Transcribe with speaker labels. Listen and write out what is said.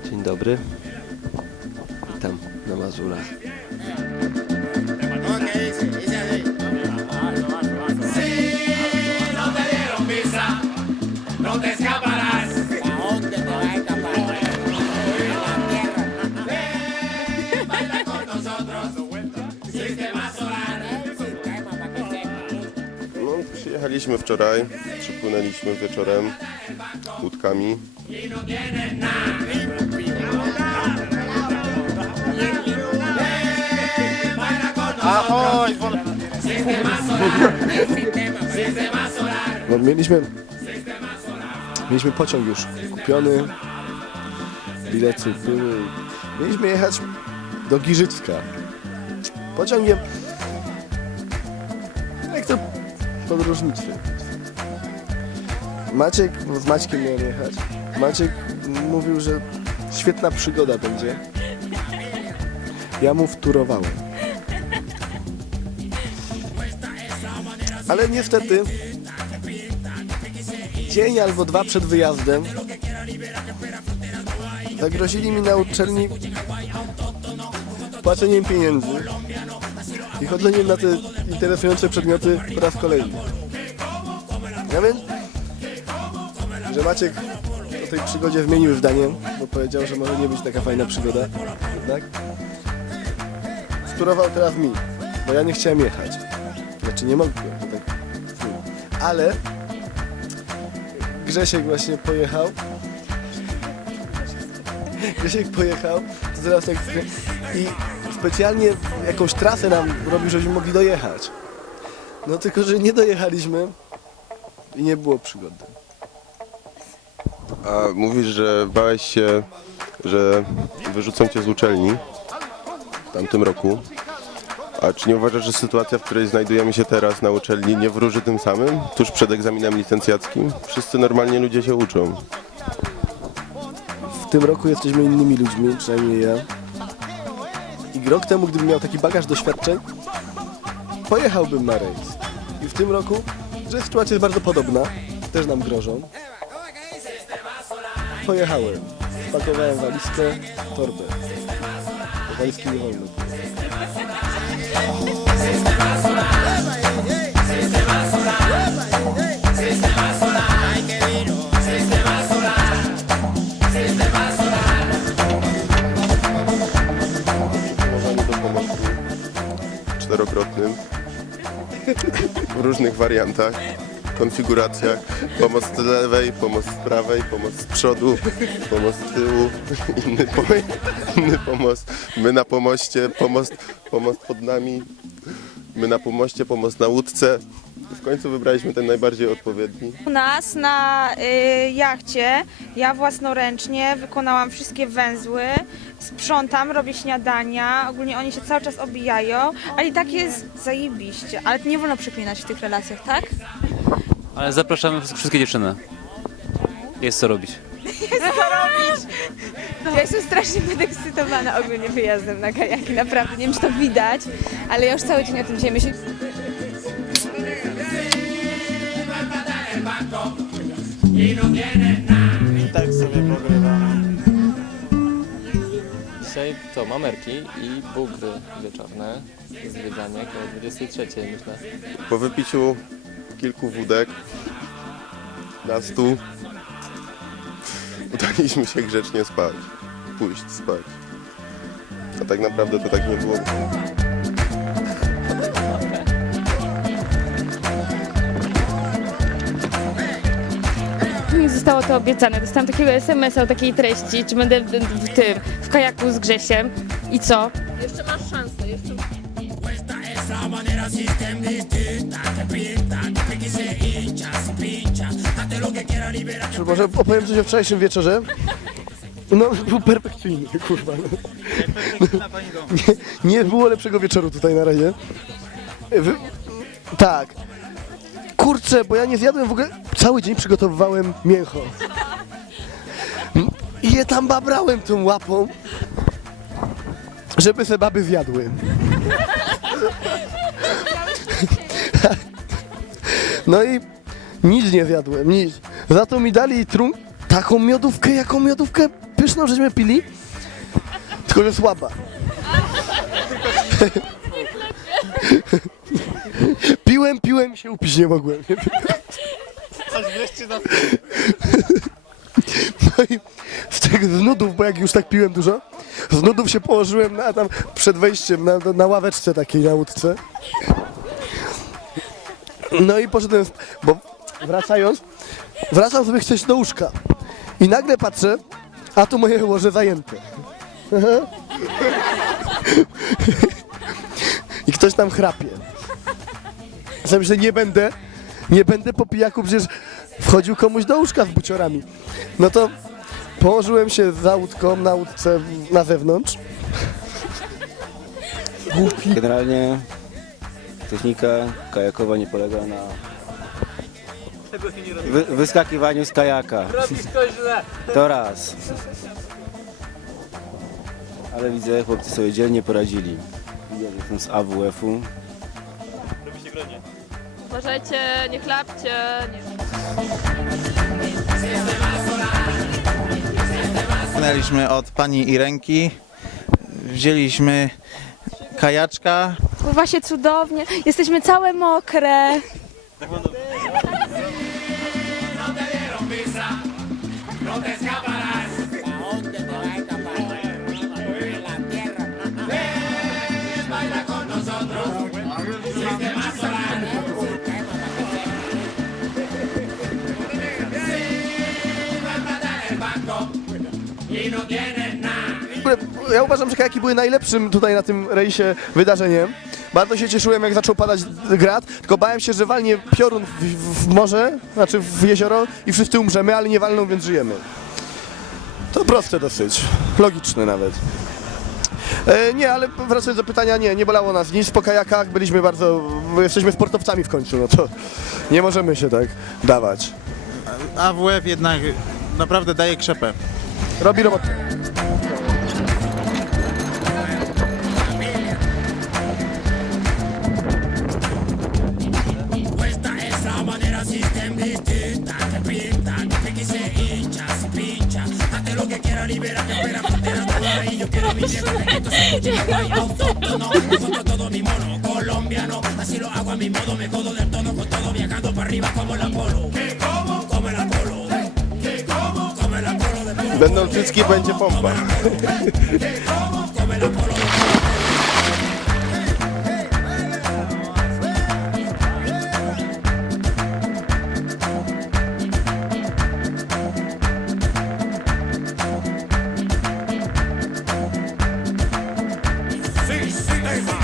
Speaker 1: Dzień dobry. Witam na Mazurach.
Speaker 2: Przyjechaliśmy wczoraj, przypłynęliśmy wieczorem łódkami.
Speaker 1: No, mieliśmy, mieliśmy pociąg już kupiony, bilety były. Mieliśmy jechać do Giżycka. Pociągiem, w podróżnictwie. Maciek, z Maćkiem miałem jechać. Maciek mówił, że świetna przygoda będzie. Ja mu wturowałem. Ale niestety dzień albo dwa przed wyjazdem zagrozili mi na uczelni płaceniem pieniędzy i chodzeniem na te interesujące przedmioty po raz kolejny. Ja wiem, że Maciek o tej przygodzie wymienił zdanie, bo powiedział, że może nie być taka fajna przygoda, sturował teraz mi, bo ja nie chciałem jechać. Znaczy nie mogłem, tak ale Grzesiek właśnie pojechał. Grzesiek pojechał, teraz tak i specjalnie jakąś trasę nam robił, żebyśmy mogli dojechać. No tylko, że nie dojechaliśmy i nie było przygody.
Speaker 2: A mówisz, że bałeś się, że wyrzucą cię z uczelni w tamtym roku. A czy nie uważasz, że sytuacja, w której znajdujemy się teraz na uczelni nie wróży tym samym, tuż przed egzaminem licencjackim? Wszyscy normalnie ludzie się uczą.
Speaker 1: W tym roku jesteśmy innymi ludźmi, przynajmniej ja. Rok temu, gdybym miał taki bagaż doświadczeń, pojechałbym na rejs. I w tym roku, że sytuacja jest bardzo podobna, też nam grożą, pojechałem. Pakowałem walizkę, torbę. Walizki nie wolno.
Speaker 2: Czterokrotnym w różnych wariantach, konfiguracjach. Pomoc z lewej, pomoc z prawej, pomoc z przodu, pomoc z tyłu, inny, po, inny pomost. My na pomoście, pomost, pomost pod nami, my na pomoście, pomost na łódce. W końcu wybraliśmy ten najbardziej odpowiedni.
Speaker 3: U nas na y, jachcie ja własnoręcznie wykonałam wszystkie węzły, sprzątam, robię śniadania, ogólnie oni się cały czas obijają, ale i tak jest zajebiście. Ale nie wolno przeklinać w tych relacjach, tak?
Speaker 4: Ale zapraszamy wszystkie dziewczyny. Jest co robić.
Speaker 5: Ja jestem strasznie podekscytowana ogólnie wyjazdem na kajaki, naprawdę. Nie wiem, czy to widać, ale ja już cały dzień o tym dzisiaj myślę.
Speaker 6: Tak sobie pogrywamy. Dzisiaj to mamerki i bugry wieczorne. Zwiedzanie koło 23 myślę.
Speaker 2: Po wypiciu kilku wódek na stół udaliśmy się grzecznie spać. Pójść spać. A tak naprawdę to tak nie było.
Speaker 7: Zostało to obiecane. Dostałam takiego SMS-a o takiej treści, czy będę w, w tym, w kajaku z Grzesiem. I co? Jeszcze masz szansę, jeszcze
Speaker 1: Czy może opowiem coś o wczorajszym wieczorze? No, był perfekcyjny, kurwa. No. Nie, nie było lepszego wieczoru tutaj na razie. Wy... Tak. Kurczę, bo ja nie zjadłem w ogóle... Cały dzień przygotowywałem mięcho. I je tam babrałem tą łapą, żeby se baby zjadły. No i nic nie zjadłem, nic. Za to mi dali trum taką miodówkę, jaką miodówkę pyszną żeśmy pili, tylko że słaba. Piłem, piłem, się upić nie mogłem. No i z tych z nudów, bo jak już tak piłem dużo, z nudów się położyłem na tam przed wejściem na, na ławeczce takiej na łódce. No i poszedłem, bo wracając, wracam sobie chceć do łóżka i nagle patrzę, a tu moje łoże zajęte. I ktoś tam chrapie. Ja myślę, nie będę, nie będę po pijaku przecież wchodził komuś do łóżka z buciorami. No to położyłem się za łódką na łódce na zewnątrz. Głupi.
Speaker 8: Generalnie technika kajakowa nie polega na wy, wyskakiwaniu z kajaka. To raz. Ale widzę, chłopcy sobie dzielnie poradzili. Widzę, że są z AWF-u.
Speaker 7: Uważajcie, nie chlapcie. Nie...
Speaker 9: Płynęliśmy od pani Irenki, wzięliśmy kajaczka,
Speaker 5: Pływa się cudownie, jesteśmy całe mokre.
Speaker 1: Ja uważam, że kajaki były najlepszym tutaj na tym rejsie wydarzeniem. Bardzo się cieszyłem, jak zaczął padać grad, tylko bałem się, że walnie piorun w, w, morze, znaczy w jezioro i wszyscy umrzemy, ale nie walną, więc żyjemy. To proste dosyć, logiczne nawet. E, nie, ale wracając do pytania, nie, nie bolało nas nic po kajakach, byliśmy bardzo, jesteśmy sportowcami w końcu, no to nie możemy się tak dawać.
Speaker 9: AWF jednak naprawdę daje krzepę.
Speaker 1: Robi robotę.
Speaker 2: Będą cycki, będzie pompa.
Speaker 10: Sí,